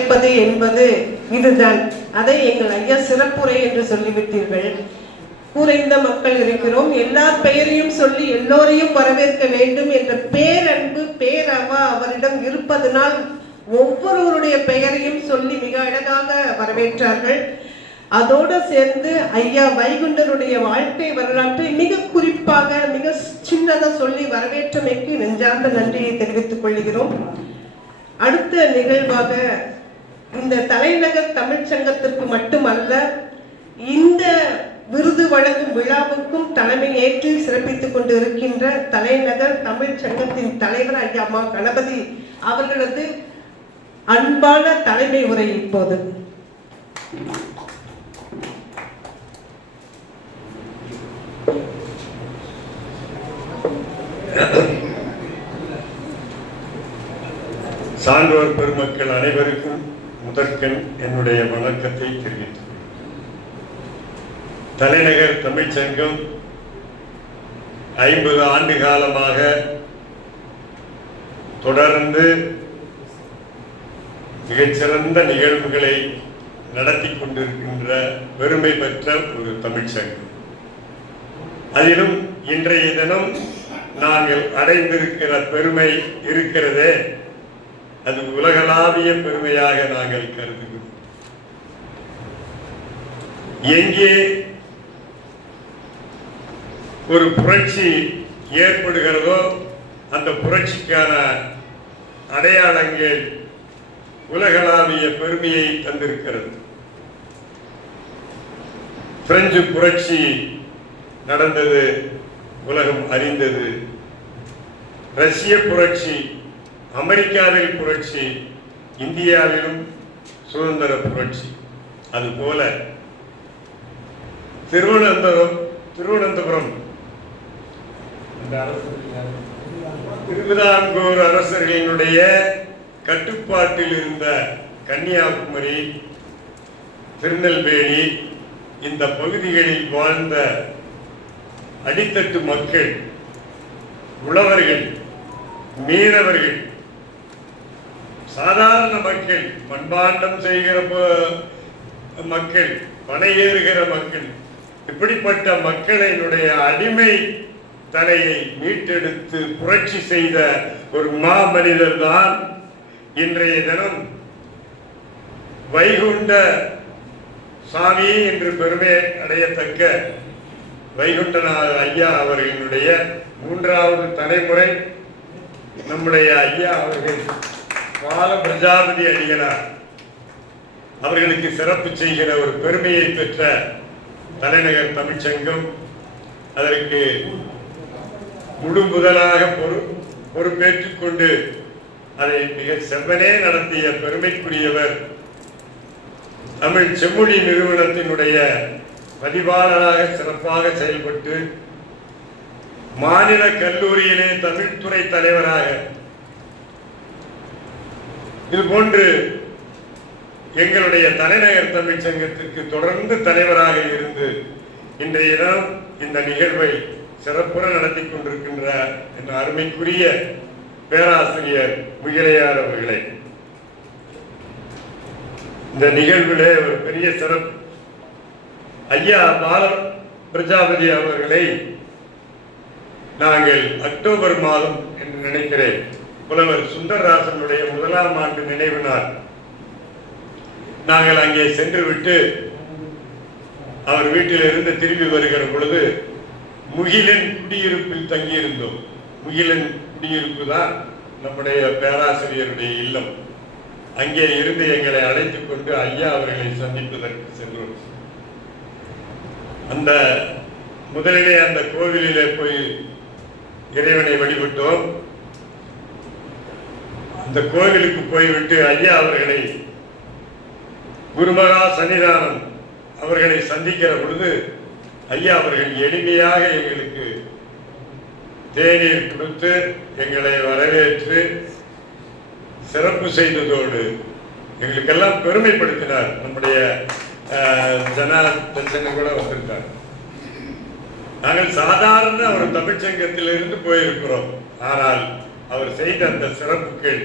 என்பது இதுதான். அதை எங்கள் ஐயா சிறப்புரை என்று சொல்லிவிட்டீர்கள். குறைந்த மக்கள் இருக்கிறோம், எல்லார் பெயரையும் சொல்லி எல்லோரையும் வரவேற்க வேண்டும் என்ற பேரன்பு பேரவா அவரிடம் இருப்பதனால் ஒவ்வொருவருடைய பெயரையும் சொல்லி மிக அழகாக வரவேற்றார்கள். அதோடு சேர்ந்து ஐயா வைகுண்டருடைய வாழ்க்கை வரலாற்றை மிக குறிப்பாக மிக சின்னதாக சொல்லி வரவேற்றமைக்கு நெஞ்சார்ந்த நன்றியை தெரிவித்துக் கொள்கிறோம். அடுத்த நிகழ்வாக இந்த தலைநகர் தமிழ்ச்சங்கத்திற்கு மட்டுமல்ல, இந்த விருது வழங்கும் விழாவுக்கும் தலைமை ஏற்று சிறப்பித்துக் கொண்டு இருக்கின்ற தலைநகர் தமிழ்ச்சங்கத்தின் தலைவர் ஐயா மா கணபதி அவர்களது அன்பான தலைமை உரை இப்போது. சான்றோர் பெருமக்கள் அனைவருக்கும் முதற்கண் என்னுடைய வணக்கத்தை தெரிவித்துக் தலைநகர் தமிழ்ச்சங்கம் 50 ஆண்டு காலமாக தொடர்ந்து மிகச்சிறந்த நிகழ்வுகளை நடத்தி கொண்டிருக்கின்ற பெருமை பெற்ற ஒரு தமிழ்ச்சங்கம். அதிலும் இன்றைய தினம் நாங்கள் அடைந்திருக்கிற பெருமை இருக்கிறதே, அது உலகளாவிய பெருமையாக நாங்கள் கருதுகிறோம். எங்கே ஒரு புரட்சி ஏற்படுகிறதோ அந்த புரட்சிக்கான அடையாளங்கள் உலகளாவிய பெருமையை தந்திருக்கிறது. பிரெஞ்சு புரட்சி நடந்தது, உலகம் அறிந்தது. ரஷ்ய புரட்சி, அமெரிக்காவில் புரட்சி, இந்தியாவிலும் சுதந்திர புரட்சி. அதுபோல திருவனந்தபுரம் திருவிதாங்கூர் அரசர்களினுடைய கட்டுப்பாட்டில் இருந்த கன்னியாகுமரி, திருநெல்வேலி இந்த பகுதிகளில் வாழ்ந்த அடித்தட்டு மக்கள், உழவர்கள், மீனவர்கள், சாதாரண மக்கள், மண்பாண்டம் செய்கிற மக்கள், பனையேறுகிற மக்கள், இப்படிப்பட்ட மக்களினுடைய அடிமை தலையை மீட்டெடுத்து புரட்சி செய்த ஒரு மாமனிதர் தான் இன்றைய தினம் வைகுண்ட சாமி என்று பெருமை அடையத்தக்க வைகுண்டநாத ஐயா அவர்களுடைய 3வது தலைமுறை நம்முடைய ஐயா அவர்கள் பால பிரஜாபதி அடிகளார் அவர்களுக்கு சிறப்பு செய்கிற ஒரு பெருமையை பெற்ற தலைநகர் தமிழ்ச்சங்கம் அதற்கு முழு முதலாக பொறுப்பேற்றுக் கொண்டு அதை மிக செவ்வனே நடத்திய பெருமைக்குரியவர் தமிழ் செம்மொழி நிறுவனத்தினுடைய பதிவாளராக சிறப்பாக செயல்பட்டு மாநில கல்லூரியிலே தமிழ்துறை தலைவராக, இதுபோன்று எங்களுடைய தலைநகர் தமிழ்ச்சங்கத்திற்கு தொடர்ந்து தலைவராக இருந்து இன்றைய தினம் இந்த நிகழ்வை சிறப்புற நடத்தி கொண்டிருக்கின்ற என்ற அருமைக்குரிய பேராசிரியர் முகிலையார் அவர்களே, இந்த நிகழ்விலே ஒரு பெரிய சிறப்பு. ஐயா பால பிரஜாபதி அவர்களை நாங்கள் அக்டோபர் மாதம் என்று நினைக்கிறேன், புலவர் சுந்தரராசனுடைய 1ஆம் ஆண்டு நினைவு நாள் நாங்கள் அங்கே சென்று விட்டு அவர் வீட்டிலிருந்து திரும்பி வருகிற பொழுது முகிலன் குடியிருப்பில் தங்கியிருந்தோம். முகிலன் குடியிருப்பு தான் நம்முடைய பேராசிரியருடைய இல்லம். அங்கே இருந்து எங்களை அழைத்துக் கொண்டு ஐயா அவர்களை சந்திப்பதற்கு சென்றோம். அந்த முதலிலே அந்த கோவிலிலே போய் இறைவனை வழிபட்டோம். அந்த கோவிலுக்கு போய்விட்டு ஐயா அவர்களை குருமகா சன்னிதானம் அவர்களை சந்திக்கிற பொழுது ஐயா அவர்கள் எளிமையாக எங்களுக்கு தேநீர் கொடுத்து எங்களை வரவேற்று சிறப்பு செய்ததோடு எங்களுக்கெல்லாம் பெருமைப்படுத்தினார். நம்முடைய ஜனாதன் கூட வந்திருக்கார். நாங்கள் சாதாரண ஒரு தமிழ்ச்சங்கத்திலிருந்து போயிருக்கிறோம். ஆனால் அவர் செய்த அந்த சிறப்புகள்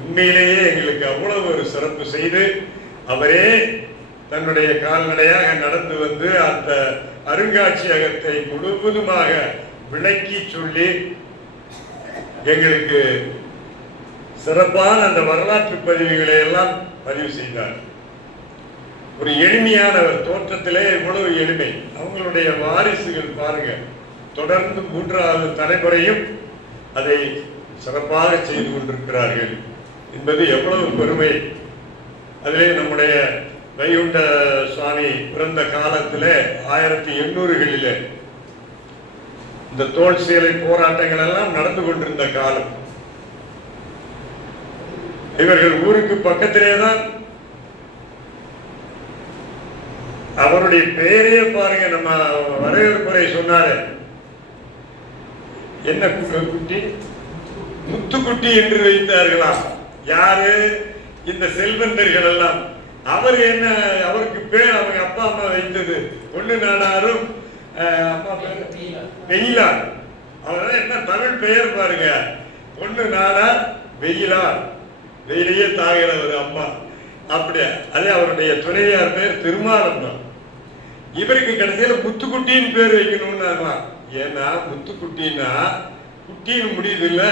உண்மையிலேயே எங்களுக்கு அவ்வளவு ஒரு சிறப்பு செய்து அவரே தன்னுடைய கால்நடையாக நடந்து வந்து அந்த அருங்காட்சியகத்தை முழுவதுமாக விளக்கி சொல்லி எங்களுக்கு சிறப்பான அந்த வரலாற்று பதிவுகளை எல்லாம் பதிவு செய்தார். ஒரு எளிமையானவர், தோற்றத்திலே இவ்வளவு எளிமை. அவங்களுடைய வாரிசுகள் பாருங்க, தொடர்ந்து 3வது தலைமுறையும் அதை சிறப்பாக செய்து கொண்டிருக்கிறார்கள் என்பது எவ்வளவு பெருமை. அதிலே நம்முடைய வைகுண்ட சுவாமி பிறந்த காலத்தில் 1800களில் இந்த தோல் சேலை போராட்டங்கள் எல்லாம் நடந்து கொண்டிருந்த காலம். இவர்கள் ஊருக்கு பக்கத்திலே தான். அவருடைய பெயரே பாருங்க, நம்ம வரவேற்புரை சொன்னாரு, என்ன குட்டி, முத்துக்குட்டி என்று வைத்தார்களாம். யாரு? இந்த செல்வந்தர்கள் எல்லாம். அவர் என்ன, அவருக்கு பேர் அவங்க அப்பா அம்மா வைத்தது பொண்ணு நாடாரும் அம்மா பேர் வெயிலார். அவர் என்ன தமிழ் பெயர் பாருங்க, பொண்ணு நாடார் வெயிலார், வெயிலையே தாகிறவர் அம்மா. அப்படியா? அதே அவருடைய துணைவியார் பேர் திருமாலம்மா. இவருக்கு கடைசியில் முத்துக்குட்டின்னு பேர் வைக்கணும்னு. ஏன்னா முத்துக்குட்டின்னா குட்டின்னு முடியுது இல்ல,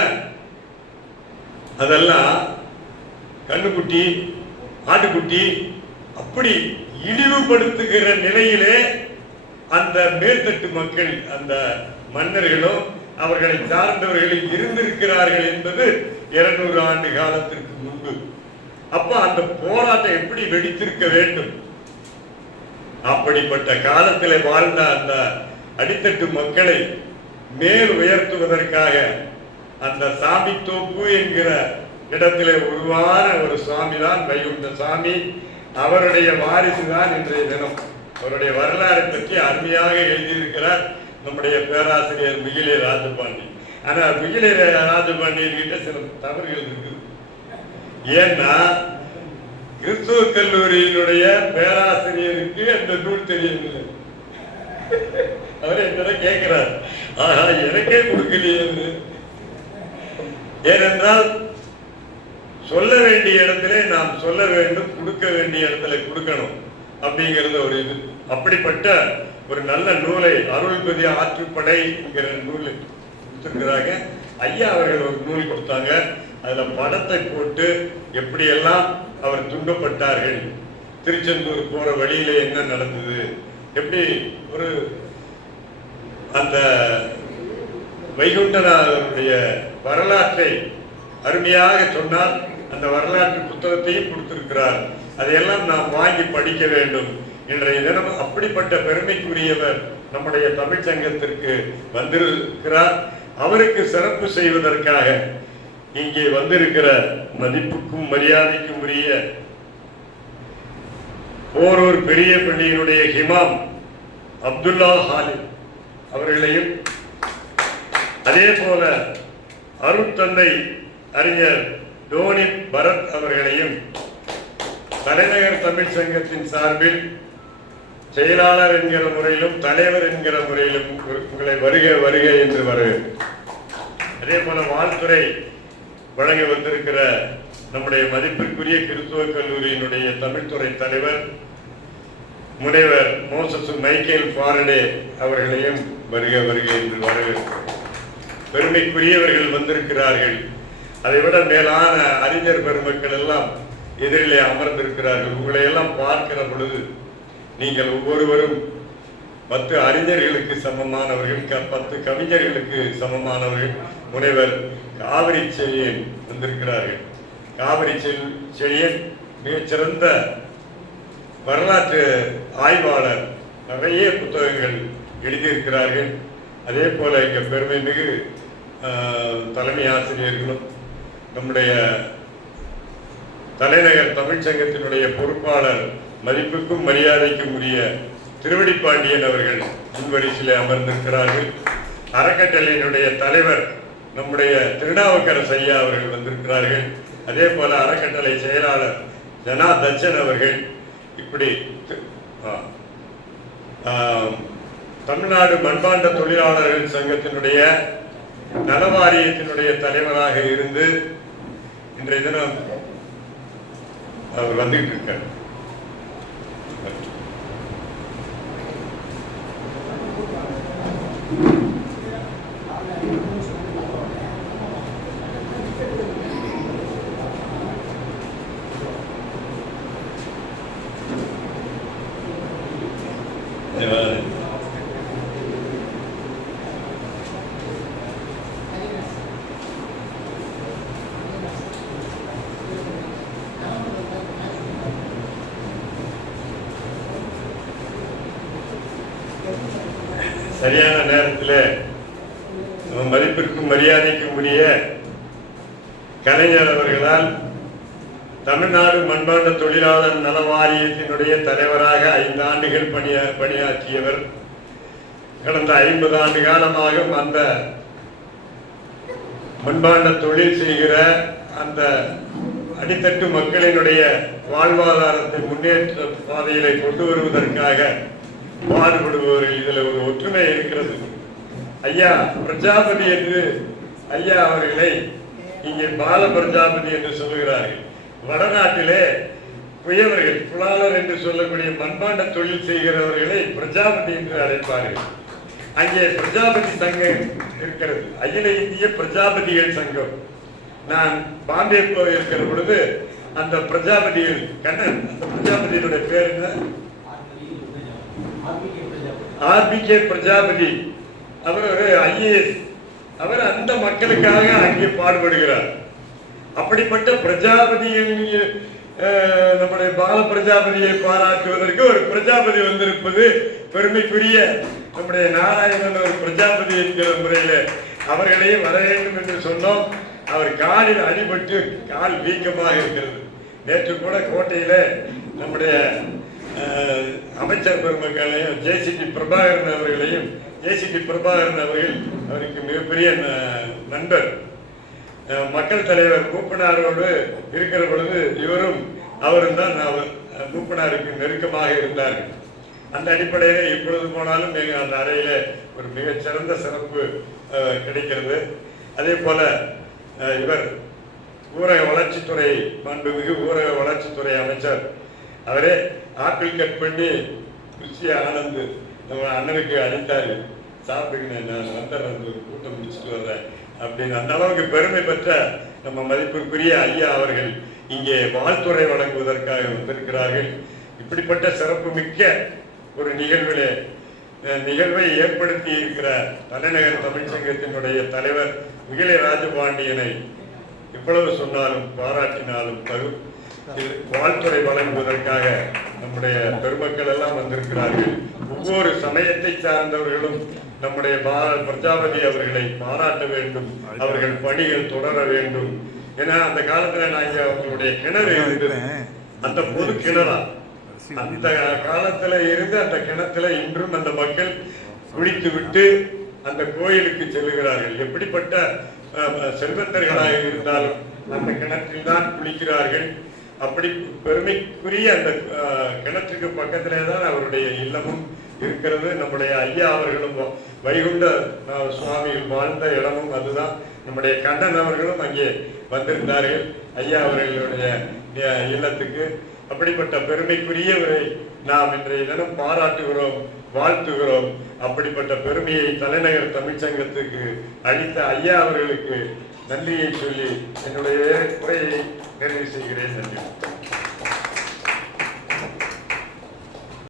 அதெல்லாம் கண்ணுக்குட்டி, ஆட்டுக்குட்டி, அப்படி இழிவுபடுத்துகிற நிலையிலே அந்த மேல்தட்டு மக்கள், அந்த மன்னர்களும் அவர்களை சார்ந்தவர்கள் இருந்திருக்கிறார்கள் என்பது 200 ஆண்டு காலத்திற்கு முன்பு. அப்ப அந்த போராட்டம் எப்படி வெடித்திருக்க வேண்டும்? அப்படிப்பட்ட காலத்தில் வாழ்ந்த அந்த அடித்தட்டு மக்களை மேல் உயர்த்துவதற்காக அந்த சாமி தோப்பு என்கிற இடத்திலே உருவான ஒரு சுவாமி தான் வைகுண்ட சாமி. அவருடைய வாரிசு தான் இன்றைய தினம். அவருடைய வரலாறை பற்றி அருமையாக எழுதியிருக்கிறார் நம்முடைய பேராசிரியர் மிகிலே ராஜபாண்டி. ஆனால் மிகிலே ராஜபாண்டியன் கிட்ட சில தவறுகள் இருக்குது. ஏன்னா கிறிஸ்துவ கல்லூரியினுடைய பேராசிரியருக்கு அந்த நூல் தெரியவில்லை. அவர் என்ன கேட்கிறார், ஆனா எனக்கே கொடுக்கலையே. ஏனென்றால் சொல்ல வேண்டிய இடத்திலே நாம் சொல்ல வேண்டும், கொடுக்க வேண்டிய இடத்துல கொடுக்கணும் அப்படிங்கிறது ஒரு இது. அப்படிப்பட்ட ஒரு நல்ல நூலை அருள்பதி ஆற்றுப்படை என்கிற நூல் கொடுத்திருக்கிறாங்க. ஐயா அவர்கள் ஒரு நூல் கொடுத்தாங்க. அதுல படத்தை போட்டு எப்படியெல்லாம் அவர் துன்பப்பட்டார்கள், திருச்செந்தூர் போற வழியில என்ன நடந்தது, எப்படி ஒரு அந்த வைகுண்டநாதருடைய வரலாற்றை அருமையாக சொன்னார். அந்த வரலாற்று புத்தகத்தையும் கொடுத்திருக்கிறார். அதையெல்லாம் நாம் வாங்கி படிக்க வேண்டும். இன்றைய தினம் அப்படிப்பட்ட பெருமைக்குரியவர் நம்முடைய தமிழ் சங்கத்திற்கு வந்திருக்கிறார். அவருக்கு சிறப்பு செய்வதற்காக இங்கே வந்திருக்கிற மதிப்புக்கும் மரியாதைக்கும் உரிய போரூர் பெரிய பள்ளியினுடைய ஹிமாம் அப்துல்லா ஹாலித் அவர்களையும், அதே போல அருட்தந்தை அறிஞர் டோனி பரத் அவர்களையும் தலைநகர் தமிழ் சங்கத்தின் சார்பில் செயலாளர் என்கிற முறையிலும் தலைவர் என்கிற முறையிலும் உங்களை வருக வருக என்று வரவேற்கிறேன். அதே போல வாழ்த்துறை வழங்க வந்திருக்கிற நம்முடைய மதிப்பிற்குரிய கிறிஸ்துவ கல்லூரியினுடைய தமிழ்துறை தலைவர் முனைவர் மோசஸ் மைக்கேல் ஃபாரடே அவர்களையும் வருக வருக என்று வரவேற்கிறேன். பெருமைக்குரியவர்கள் வந்திருக்கிறார்கள். அதைவிட மேலான அறிஞர் பெருமக்கள் எல்லாம் எதிரிலே அமர்ந்திருக்கிறார்கள். உங்களை எல்லாம் பார்க்கிற பொழுது நீங்கள் ஒவ்வொருவரும் 10 அறிஞர்களுக்கு சமமானவர்கள், 10 கவிஞர்களுக்கு சமமானவர்கள். முனைவர் காவிரி செழியன் வந்திருக்கிறார்கள். காவிரி செழியன் மிகச்சிறந்த வரலாற்று ஆய்வாளர், நிறைய புத்தகங்கள் எழுதியிருக்கிறார்கள். அதே போல இங்க பெருமை மிகு தலைமை ஆசிரியர்களும் நம்முடைய தலைநகர் தமிழ்ச்சங்கத்தினுடைய பொறுப்பாளர் மதிப்புக்கும் மரியாதைக்கும் உரிய திருவடிப்பாண்டியன் அவர்கள் முன்வரிசையில் அமர்ந்திருக்கிறார்கள். அறக்கட்டளையினுடைய தலைவர் நம்முடைய திருநாவுக்கரசு ஐயா அவர்கள் வந்திருக்கிறார்கள். அதே போல அறக்கட்டளை செயலாளர் ஜனா தச்சன் அவர்கள், இப்படி தமிழ்நாடு மண்பாண்ட தொழிலாளர்கள் சங்கத்தினுடைய நலவாரியத்தினுடைய தலைவராக இருந்து இன்றைய தினம் அவர் வந்துகிட்டு இருக்கார். சரியான நேரத்தில் நம்ம மதிப்பிற்கும் மரியாதைக்கும் உரிய கலைஞர் அவர்களால் தமிழ்நாடு மண்பாண்ட தொழிலாளர் நல வாரியத்தினுடைய தலைவராக 5 ஆண்டுகள் பணியாற்றியவர். கடந்த 50 ஆண்டு காலமாக அந்த மண்பாண்ட தொழில் செய்கிற அந்த அடித்தட்டு மக்களினுடைய வாழ்வாதாரத்தை முன்னேற்ற பாதையிலே கொண்டு வருவதற்காக பாடுபடுபவர்கள். இதில் ஒரு ஒற்றுமை இருக்கிறது. ஐயா பிரஜாபதி என்று ஐயா அவர்களை இங்கே பால பிரஜாபதி என்று சொல்லுகிறார்கள். வடநாட்டிலே குயவர்கள் புலாளர் என்று சொல்லக்கூடிய மண்பாண்ட தொழில் செய்கிறவர்களை பிரஜாபதி என்று அழைப்பார்கள். அங்கே பிரஜாபதி சங்கம் இருக்கிறது, அகில இந்திய பிரஜாபதிகள் சங்கம். நான் பாம்பே போய் இருக்கிற பொழுது அந்த பிரஜாபதிகள் கண்ணன், அந்த பிரஜாபதியினுடைய பேர் என்ன? ஆர்பிகே பிரஜாபதி. அவர் ஒரு IAS. அவர் அந்த மக்களுக்காக அங்கே பாடுபடுகிறார். அப்படிப்பட்ட பிரஜாபதியின் நம்முடைய பால பிரஜாபதியை பாராட்டுவதற்கு ஒரு பிரஜாபதி வந்திருப்பது பெருமைக்குரிய. நம்முடைய நாராயணன் ஒரு பிரஜாபதி என்கிற முறையில் அவர்களையும் வர வேண்டும் என்று சொன்னோம். அவர் காலில் அடிபட்டு கால் வீக்கமாக இருக்கிறது. நேற்று கூட கோட்டையில நம்முடைய அமைச்சர் பெருமக்களையும் ஜேசிடி பிரபாகரன் அவர்களையும், ஜேசிடி பிரபாகரன் அவர்கள் அவருக்கு மிகப்பெரிய நண்பர், மக்கள் தலைவர் மூப்பனாரோடு இருக்கிற பொழுது இவரும் அவரும் தான் மூப்பனாருக்கு நெருக்கமாக இருந்தார்கள். அந்த அடிப்படையில் இப்பொழுது போனாலும் அந்த அறையில ஒரு மிகச்சிறந்த சிறப்பு கிடைக்கிறது. அதே போல இவர் ஊரக வளர்ச்சித்துறை, மாண்புமிகு ஊரக வளர்ச்சித்துறை அமைச்சர், அவரே ஆப்பிள் கட் பண்ணி ருசி ஆனந்து நம்ம அண்ணனுக்கு அளித்தாரு. சாப்பிடுங்க, நான் வந்துடுறேன், ஒரு கூட்டம் முடிச்சுட்டு வர்றேன் அப்படின்னு அந்த அளவுக்கு பெருமை பெற்ற நம்ம மதிப்பிற்குரிய ஐயா அவர்கள் இங்கே வாழ்த்துறை வழங்குவதற்காக வந்திருக்கிறார்கள். இப்படிப்பட்ட சிறப்பு மிக்க ஒரு நிகழ்வை ஏற்படுத்தி இருக்கிற தலைநகர் தமிழ்ச்சங்கத்தினுடைய தலைவர் மிகிலை ராஜபாண்டியனை எவ்வளவு சொன்னாலும் பாராட்டினாலும் வாழ்த்துறை வழங்குவதற்காக நம்முடைய பெருமக்கள் எல்லாம் வந்திருக்கிறார்கள். ஒவ்வொரு சமயத்தை சார்ந்தவர்களும் நம்முடைய பிரஜாபதி அவர்களை பாராட்ட வேண்டும், அவர்கள் பணிகள் தொடர வேண்டும். ஏன்னா அந்த காலத்துல நாங்க அவங்களுடைய கிணறு இருந்தது, அந்த பொது கிணறா, அந்த காலத்துல இருந்து அந்த கிணத்துல இன்றும் அந்த மக்கள் குளித்து விட்டு அந்த கோயிலுக்கு செல்லுகிறார்கள். எப்படிப்பட்ட செல்வந்தர்களாக இருந்தாலும் அந்த கிணற்றில் தான் குளிக்கிறார்கள். அப்படி பெருமைக்குரிய அந்த கிணற்றுக்கு பக்கத்திலே தான் அவருடைய இல்லமும் இருக்கிறது. நம்முடைய ஐயா அவர்களும் வைகுண்ட சுவாமிகள் வாழ்ந்த இடமும் அதுதான். நம்முடைய கண்ணன் அவர்களும் அங்கே வந்திருந்தார்கள் ஐயா அவர்களுடைய இல்லத்துக்கு. அப்படிப்பட்ட பெருமைக்குரியவரை நாம் இன்றைய தினம் பாராட்டுகிறோம், வாழ்த்துகிறோம். அப்படிப்பட்ட பெருமையை தலைநகர் தமிழ்ச்சங்கத்துக்கு அளித்த ஐயா அவர்களுக்கு நன்றியை சொல்லி என்னுடைய உரையை நிறைவு செய்கிறேன். நன்றி.